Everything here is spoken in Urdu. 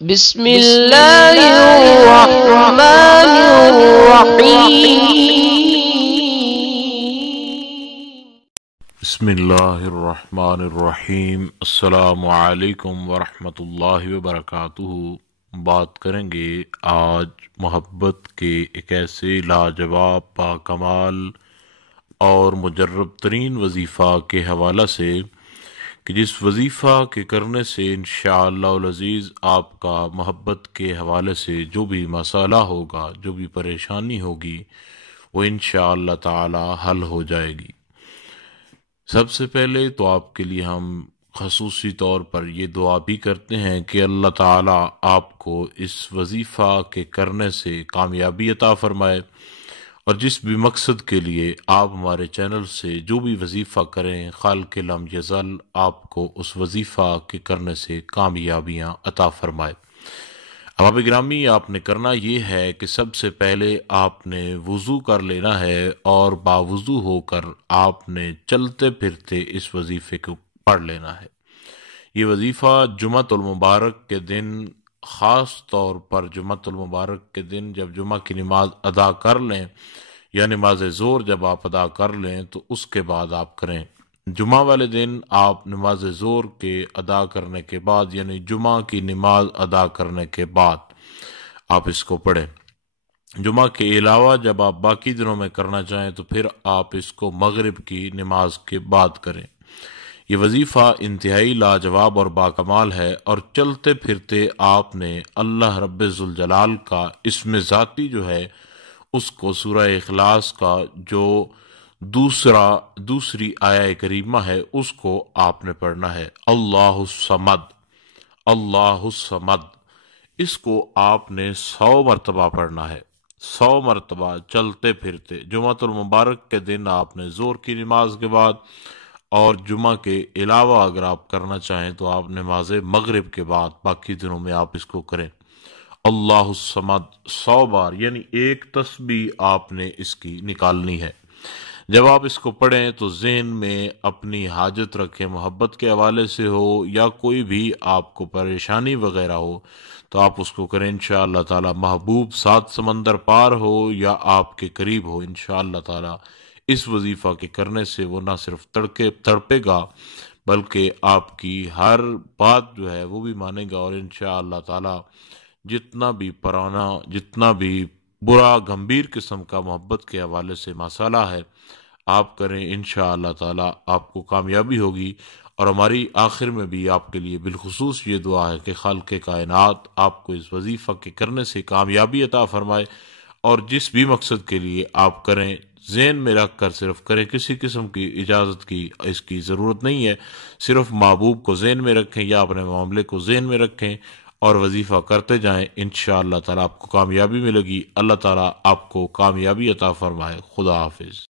بسم اللہ الرحمن الرحیم۔ بسم اللہ الرحمن الرحیم۔ السلام علیکم ورحمۃ اللہ وبرکاتہ۔ بات کریں گے آج محبت کے ایک ایسے لاجواب باکمال اور مجرب ترین وظیفہ کے حوالہ سے کہ جس وظیفہ کے کرنے سے انشاءاللہ العزیز آپ کا محبت کے حوالے سے جو بھی مسئلہ ہوگا، جو بھی پریشانی ہوگی، وہ انشاءاللہ تعالی حل ہو جائے گی۔ سب سے پہلے تو آپ کے لیے ہم خصوصی طور پر یہ دعا بھی کرتے ہیں کہ اللہ تعالیٰ آپ کو اس وظیفہ کے کرنے سے کامیابی عطا فرمائے، اور جس بھی مقصد کے لیے آپ ہمارے چینل سے جو بھی وظیفہ کریں، خالق لم یزل آپ کو اس وظیفہ کے کرنے سے کامیابیاں عطا فرمائے۔ احباب گرامی، آپ نے کرنا یہ ہے کہ سب سے پہلے آپ نے وضو کر لینا ہے، اور باوضو ہو کر آپ نے چلتے پھرتے اس وظیفے کو پڑھ لینا ہے۔ یہ وظیفہ جمعۃ المبارک کے دن، خاص طور پر جمعۃ المبارک کے دن جب جمعہ کی نماز ادا کر لیں، یا نماز ظہر جب آپ ادا کر لیں تو اس کے بعد آپ کریں۔ جمعہ والے دن آپ نماز ظہر کے ادا کرنے کے بعد، یعنی جمعہ کی نماز ادا کرنے کے بعد آپ اس کو پڑھیں۔ جمعہ کے علاوہ جب آپ باقی دنوں میں کرنا چاہیں تو پھر آپ اس کو مغرب کی نماز کے بعد کریں۔ یہ وظیفہ انتہائی لاجواب اور باکمال ہے، اور چلتے پھرتے آپ نے اللہ رب ذوالجلال کا اسم ذاتی جو ہے اس کو سورہ اخلاص کا جو دوسری آیہ کریمہ ہے اس کو آپ نے پڑھنا ہے، اللہ الصمد، اللہ الصمد۔ اس کو آپ نے 100 مرتبہ پڑھنا ہے، 100 مرتبہ چلتے پھرتے۔ جمعۃ المبارک کے دن آپ نے ظہر کی نماز کے بعد، اور جمعہ کے علاوہ اگر آپ کرنا چاہیں تو آپ نماز مغرب کے بعد باقی دنوں میں آپ اس کو کریں۔ اللہ الصمد 100 بار، یعنی ایک تسبیح آپ نے اس کی نکالنی ہے۔ جب آپ اس کو پڑھیں تو ذہن میں اپنی حاجت رکھیں، محبت کے حوالے سے ہو یا کوئی بھی آپ کو پریشانی وغیرہ ہو تو آپ اس کو کریں انشاءاللہ تعالی۔ محبوب 7 سمندر پار ہو یا آپ کے قریب ہو، انشاءاللہ تعالی اس وظیفہ کے کرنے سے وہ نہ صرف تڑپے گا بلکہ آپ کی ہر بات جو ہے وہ بھی مانے گا، اور انشاءاللہ تعالی جتنا بھی پرانا، جتنا بھی برا گمبھیر قسم کا محبت کے حوالے سے مسئلہ ہے آپ کریں، انشاءاللہ تعالی آپ کو کامیابی ہوگی۔ اور ہماری آخر میں بھی آپ کے لیے بالخصوص یہ دعا ہے کہ خالق کائنات آپ کو اس وظیفہ کے کرنے سے کامیابی عطا فرمائے، اور جس بھی مقصد کے لیے آپ کریں ذہن میں رکھ کر صرف کریں، کسی قسم کی اجازت کی اس کی ضرورت نہیں ہے، صرف محبوب کو ذہن میں رکھیں یا اپنے معاملے کو ذہن میں رکھیں اور وظیفہ کرتے جائیں، انشاءاللہ تعالی آپ کو کامیابی ملے گی۔ اللہ تعالی آپ کو کامیابی عطا فرمائے۔ خدا حافظ۔